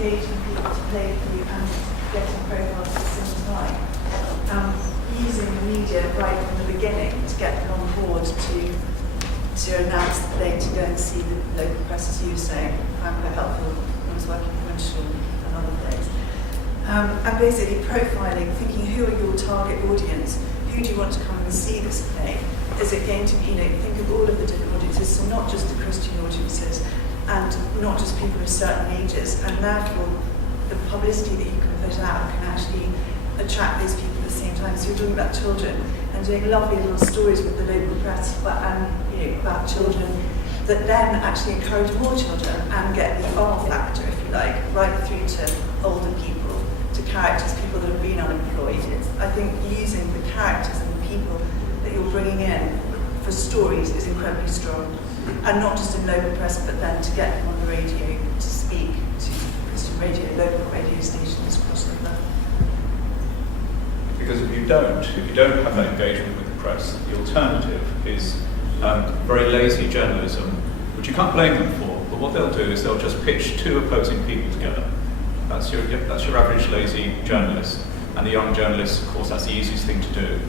engaging people to play with you and getting profiles at the same time. Using the media right from the beginning to get them on board to announce the play, to go and see the local press, as you were saying. Found quite helpful when I was working in Winchell and other plays. And basically profiling, thinking who are your target audience? Who do you want to come and see this play? Is it going to be, think of all of the different audiences, so not just the Christian audiences, and not just people of certain ages, and therefore the publicity that you can put out can actually attract those people at the same time. So you're talking about children and doing lovely little stories with the local press about children that then actually encourage more children and get the R factor, if you like, right through to older people, to characters, people that have been unemployed. I think using the characters and the people that you're bringing in for stories is incredibly strong. And not just in local press, but then to get them on the radio to speak to Christian radio, local radio stations across the globe. Because if you don't have that engagement with the press, the alternative is very lazy journalism, which you can't blame them for. But what they'll do is they'll just pitch two opposing people together. That's your average lazy journalist. And the young journalists, of course, that's the easiest thing to do.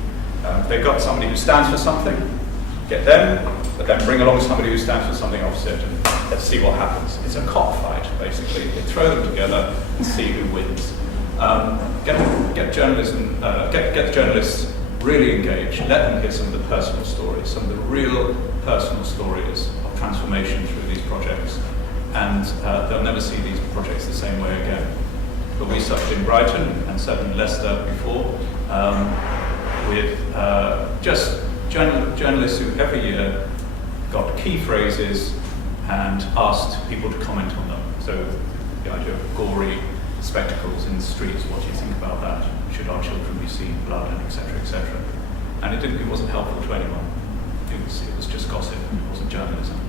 They've got somebody who stands for something, get them, but then bring along somebody who stands for something opposite, and let's see what happens. It's a cockfight, basically. They throw them together and see who wins. Get the journalists really engaged. Let them hear some of the personal stories, some of the real personal stories of transformation through these projects, and they'll never see these projects the same way again. But we suffered in Brighton and certainly in Leicester before with just journalists who every year got key phrases and asked people to comment on them. So the idea of gory spectacles in the streets, what do you think about that? Should our children be seeing blood, and etc., etc. And it wasn't helpful to anyone. It was just gossip. It wasn't journalism.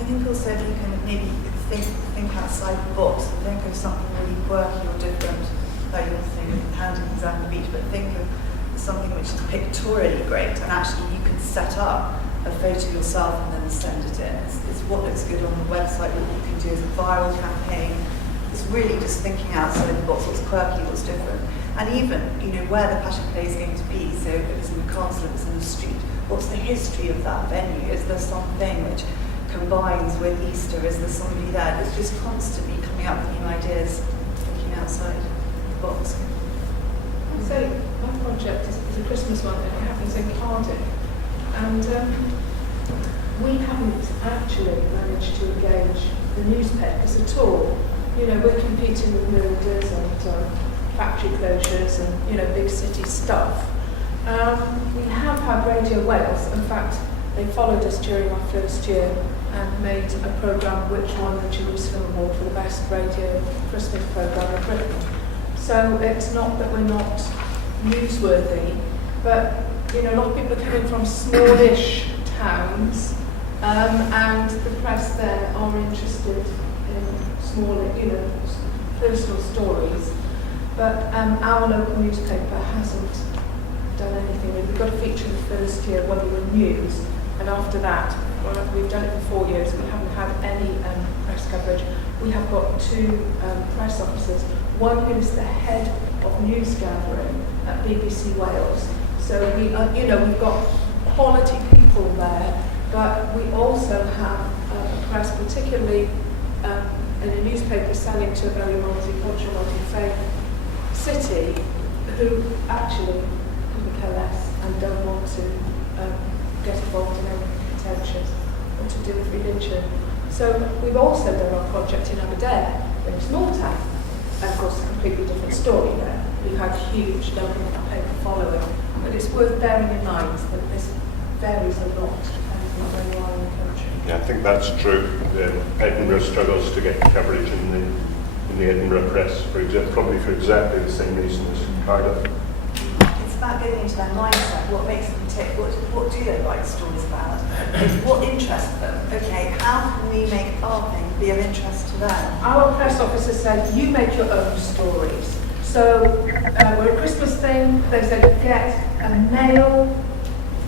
I think also if you can maybe think outside the box, think of something really quirky or different, like your thing with handing things out on the beach, but think of something which is pictorially great, and actually you can set up a photo yourself and then send it in. It's what looks good on the website, what you can do as a viral campaign. It's really just thinking outside the box, what's quirky, what's different. And even, where the Passion Play is going to be, so if it's in the castle, if it's in the street, what's the history of that venue? Is there something which combines with Easter? Is there somebody there? It's just constantly coming up with new ideas, thinking outside the box. So my project is a Christmas one, and it happens in Cardiff. And we haven't actually managed to engage the newspapers at all. We're competing with murders and factory closures and, big city stuff. We have had Radio Wales. In fact, they followed us during our first year and made a programme which won the Jerusalem Award for the best radio Christmas programme in Britain. So it's not that we're not newsworthy, but a lot of people are coming from smallish towns, and the press there are interested in smaller, personal stories. But our local newspaper hasn't done anything. We've got a feature in the first year when we were news, and after that, we've done it for 4 years. We haven't had any press coverage. We have got two press officers. One who is the head of news gathering at BBC Wales. So we've got quality people there, but we also have a press, particularly in a newspaper selling to a very multicultural, multi-faith city, who actually couldn't care less and don't want to get involved in anything contentious or to do with religion. So we've also done our project in Aberdeen, in a small town. And of course, a completely different story there. We've had huge local paper following, but it's worth bearing in mind that this varies a lot depending on where you are in the country. Yeah, I think that's true. Edinburgh struggles to get coverage in the Edinburgh press, probably for exactly the same reason as Cardiff. It's about getting into their mindset, what makes them tick, what do they write stories about, what interests them. Okay, how can we make our thing be of interest to them? Our press officer said, you make your own stories. So we're a Christmas thing. They said, get a male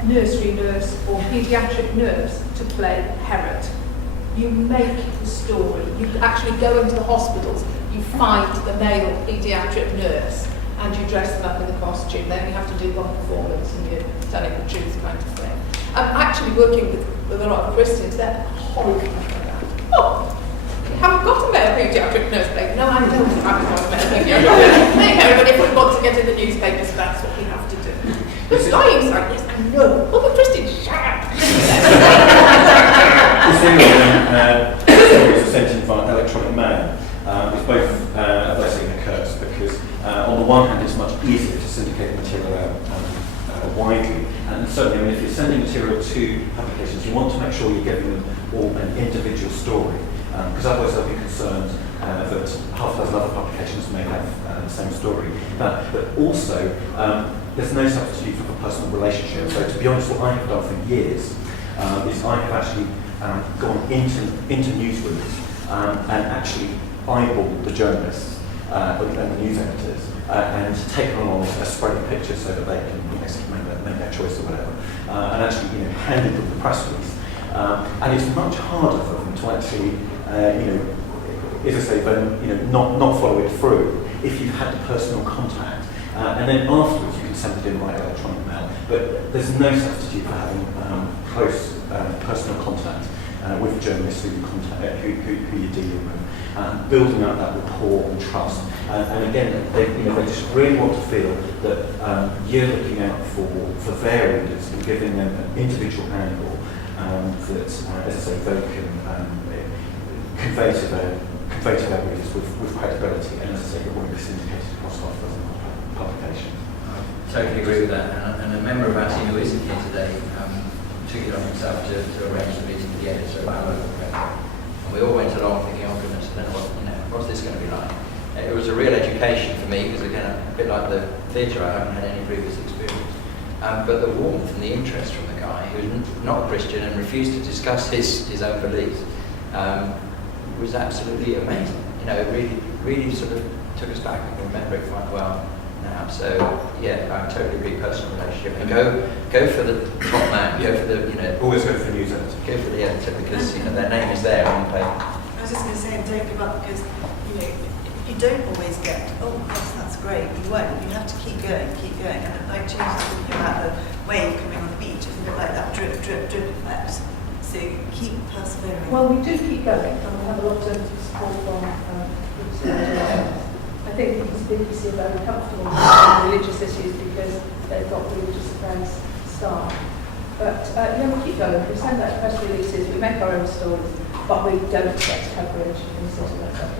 nursery nurse or paediatric nurse to play Herod. You make the story. You actually go into the hospitals, you find the male paediatric nurse, and you dress them up in the costume. Then you have to do one performance and you're telling the truth kind of thing. I'm actually working with a lot of Christians. They're horrified by that. Oh, you haven't got a male paediatric nurse, babe. No, I don't have a male paediatric nurse. They know, but if we want to get in the newspapers, that's what we have to do. But lying side, yes, I know. Oh, but Christians, shut up. This series was sent in via electronic mail. It's both a blessing and a curse because on the one hand it's much easier to syndicate material out widely, and certainly I mean, if you're sending material to publications you want to make sure you're giving them all an individual story, because otherwise they'll be concerned that half a dozen other publications may have the same story. But also there's no substitute for a personal relationship. So to be honest, what I have done for years is I have actually gone into newsrooms and actually eyeballed the journalists and the news editors and taken along a spread of pictures so that they can make their choice or whatever, and actually handed them the press release. And it's much harder for them to actually, as I say, then not follow it through if you've had the personal contact. And then afterwards you can send it in by electronic mail. But there's no substitute for having close personal contact with journalists who you're dealing with, building up that rapport and trust. And again, they just really want to feel that you're looking out for their readers and giving them an individual angle that, as I say, they can convey to their readers with credibility, and as I say, it won't be syndicated across half a dozen publications. I totally agree with that, and a member of our team who isn't here today took it on himself to arrange the meeting with the editor of our local paper. And we all went along thinking, oh goodness, I don't know what's this going to be like. It was a real education for me, because again, a bit like the theatre, I haven't had any previous experience. But the warmth and the interest from the guy, who's not Christian and refused to discuss his own beliefs, was absolutely amazing. It really sort of took us back. I can remember it quite well now. So yeah, I totally agree. Personal relationship, and go for the top man. Go for the Always go for the news editor. Go for the editor, because their name is there on the paper. I was just going to say, don't give up, because you don't always get, oh yes, that's great. You won't. You have to keep going. And like James was talking about the wave coming on the beach, it's a bit like that drip effect. So keep persevering. Well, we do keep going, and we have a lot of support from BBC. I think the BBC are very comfortable with religious issues because they've got religious affairs staff. But we keep going. We send out press releases, we make our own stories, but we don't get coverage in the city like that.